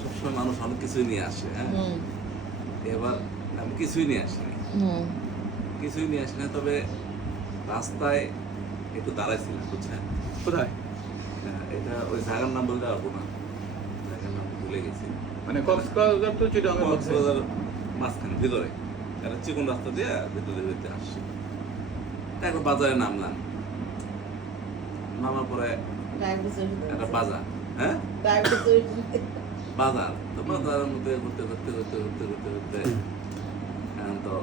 সবসময় মানুষ অনেক কিছুই নিয়ে আসে, হ্যাঁ। এবার আমি কিছুই নিয়ে আসিনি, তবে রাস্তায় একটু দাঁড়াইছিলাম, বুঝছেন। কোথায়? এটা ওই জায়গার নাম বলতে পারবো না, জায়গার নাম ভুলে গেছি। মানে কক্সবাজার তো চিটাগাং কক্সবাজার মাঝখানে ভিতরে একটা চিকন রাস্তা দিয়ে ভিতরে ভিতরে আসছি। একটা বাজারে নামলাম, নামার পরে একটা বাজার, হ্যাঁ বাজার, তো বাজারের মধ্যে ঘুরতে এখন তো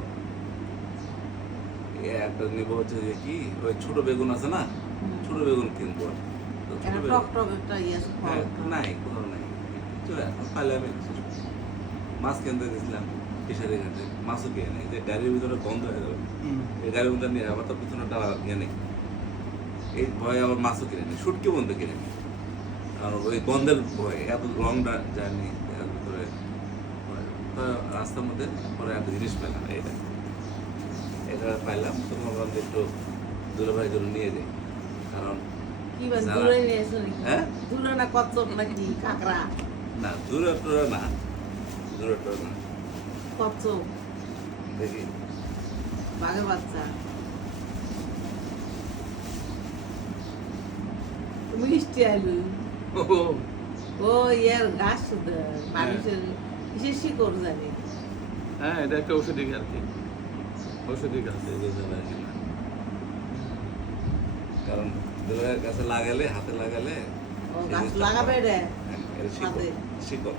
একটা নিবো হচ্ছে যে কি ওই ছোট বেগুন আছে না, ছোট বেগুন কিনবো। তো ছোট বেগুন নাই, কোথাও নাই, চলে আসলাম পাইলে আমি মাছ কিনতে গেছিলাম ফিশারি ঘাটে, মাছও কিনে নেই, যে গাড়ির ভিতরে বন্ধ হয়ে যাবে, এই গাড়ির মধ্যে নিয়ে আমার তো পিছনে টাকা ইয়ে নেই, এই ভয়ে আবার মাছও কিনে নেই, শুটকি বন্ধ কিনে নেই, কারণ ওই গন্ধের ভয়ে এত লং জার্নি এর ভিতরে। রাস্তার মধ্যে পরে একটা জিনিস পেলাম, এটা পাইলাম, তো ভাবলাম যে একটু দূরে ভাই জন্য নিয়ে যাই, কারণ না দূরে টুরে না, দেখি মিষ্টি আলু ও ইয়ার গাছ মানুষের বিশেষ শিকড় জানি। হ্যাঁ, এটা একটা ঔষধি আর কি, ঔষধি গাছ। কারণ দূরের কাছে লাগালে, হাতে লাগালে গাছ লাগাবে রে শিকড়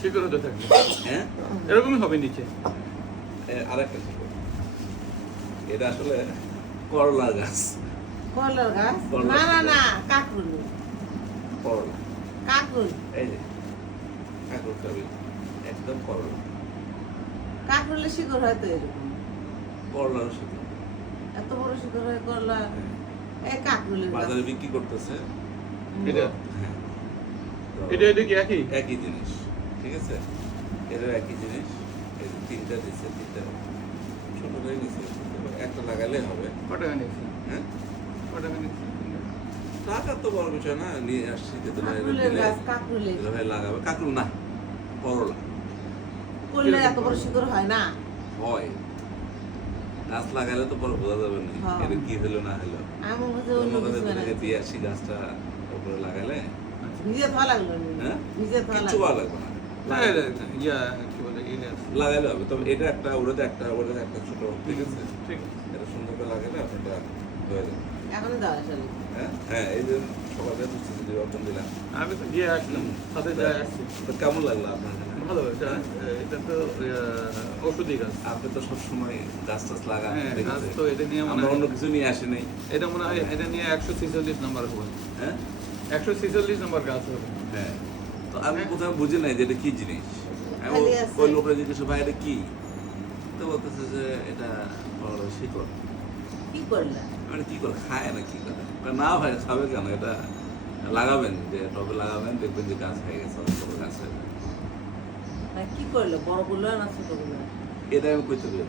শিকড় হতে থাকবে, হ্যাঁ এরকমই হবে নিচে। আরেকটা শিকড়, এটা আসলে করলা গাছ। করলার গাছ না না না কাকুল করলা, কাকুল এই যে কাকুর কাবি, একদম করলা, কাকুলের শিকড় হয়তো এরকম, করলার শিকড় এত বড় শিকড় হয় করলা। এই কাকুলের গাছ বাজারে বিক্রি করতেছে এটা হ্যাঁ, এটা কি একই জিনিস, ঠিক আছে, এটাও একই জিনিস। এই যে তিনটা দিচ্ছে, তিনটা ছোট করে নিচ্ছে, একটা লাগালে হবে। কটা নিয়েছি? হ্যাঁ, কটা নিয়েছি? টাকা তো বড় বিষয় না, নিয়ে আসছি কাকুলের গাছ, কাকুলের ভাই লাগাবে। কাকুল না, করলা। করলে এত বড় শিকড় হয় না, হয় গাছ লাগালে তো পরে বোঝা যাবে না হ্যাঁ। এটা কি হলো না হলো। আমার কাছে অন্য কিছু বানাই দিয়ে আসি, গাছটা উপরে লাগালে ভিজে থাকা লাগলো হ্যাঁ ভিজে থাকা কিচ্ছু লাগলো ভালো লাগবে না, কি বলে ইলিয়াস। লাগাইলে হবে। তবে এটা একটা, ওটাতে একটা, ওটাতে একটা ছোট, ঠিক আছে, ঠিক আছে। এটা সুন্দর করে লাগালে আপনারটা হয়ে যাবে। এখন যাওয়া আসলে হ্যাঁ হ্যাঁ, এই যে সকালে দুষ্টি অর্জন দিলাম, আমি তো গিয়ে আসলাম, সাথে যাই আসছি। তো কেমন লাগলো আপনার কাছে? ভালো, এটা তো ঔষধি গাছ। আপনি তো সবসময় গাছ টাছ লাগান, হ্যাঁ, দেখেছেন। গাছ তো এটা নিয়ে মনে আমরা হয় অন্য কিছু নিয়ে আসি নাই। এটা মনে হয় এটা নিয়ে 146 নম্বর হবে, হ্যাঁ 146 নম্বর গাছ হবে। হ্যাঁ, তো আমি কোথাও বুঝি নাই যে এটা কি জিনিস। আমি খালি আছে। ওই লোকটা জিজ্ঞেস ভাই এটা কি, তো বলতেছে যে এটা করলার শিকড়। কি করলা মানে কি করে খায় না কি করে? বলে, না ভাই খাবে কেন, এটা লাগাবেন, যে টবে লাগাবেন, দেখবেন যে গাছ হয়ে গেছে, অনেক বড় গাছ হয়ে গেছে। না কি করলো, বড় করলো না ছোট করলো? এটা আমি কইতে পারি,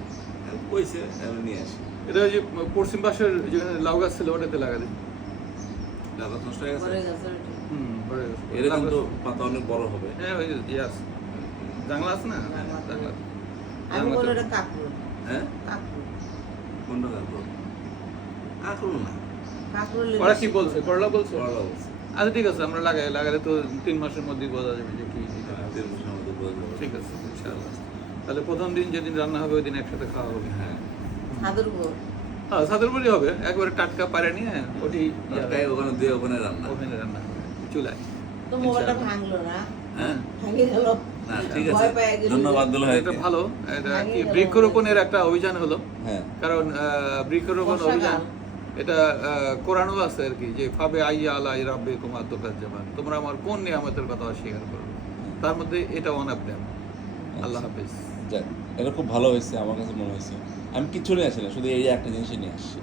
আমি কইছে আমি নিয়ে আসি। এটা ওই যে পশ্চিম পাশের যেখানে লাউ গাছ ছিল ওটাতে লাগা দিই। গাছ নষ্ট হয়ে গেছে, পরে গেছে পরে গেছে। এটা কিন্তু পাতা অনেক বড় হবে। হ্যাঁ, ওই যে ইয়াস জাংলা আছে না, জাংলা। আমি বলে এটা কাকুল হ্যাঁ, কাকুল কোনটা কাকু? কাকরুল না, কাকুল ওরা কি বলছে? করলা বলছে? করলা বলছে। আচ্ছা ঠিক আছে, আমরা লাগালে তো 3 মাসের মধ্যেই বোঝা যাবে যে কি। তিন বছরের মধ্যে বোঝা যাবে। ঠিক আছে ইনশাআল্লাহ। তাহলে প্রথম দিন যেদিন রান্না হবে ওই দিন একসাথে খাওয়া হবে। হ্যাঁ, সাদুর গো হ্যাঁ, সাদের বড়ি হবে, একবারে টাটকা পারে নিয়ে ওটি তাই ওখানে দিয়ে ওখানে রান্না। ওখানে রান্না হবে চুলায়। তো মোবাইলটা ভাঙলো না, হ্যাঁ, ভাঙে গেল। না ঠিক ভয় আছে, পেয়ে গেল। ধন্যবাদ দিল হয়। এটা ভালো, এটা কি বৃক্ষরোপণের একটা অভিযান হলো। হ্যাঁ, কারণ বৃক্ষরোপণ বর্ষাকাল। অভিযান এটা কোরআনও আছে আর কি, যে ফাবে আইয়া আলাই রাব্বে কুমার তোকাজ্জামান, তোমরা আমার কোন নিয়ামতের কথা অস্বীকার করো, তার মধ্যে এটা ওয়ান অফ দেম। আল্লাহ হাফেজ। যাক, এটা খুব ভালো হয়েছে আমার কাছে মনে হয়েছে। আমি কিচ্ছু নিয়ে আসি না, শুধু এই একটা জিনিসই নিয়ে আসছি।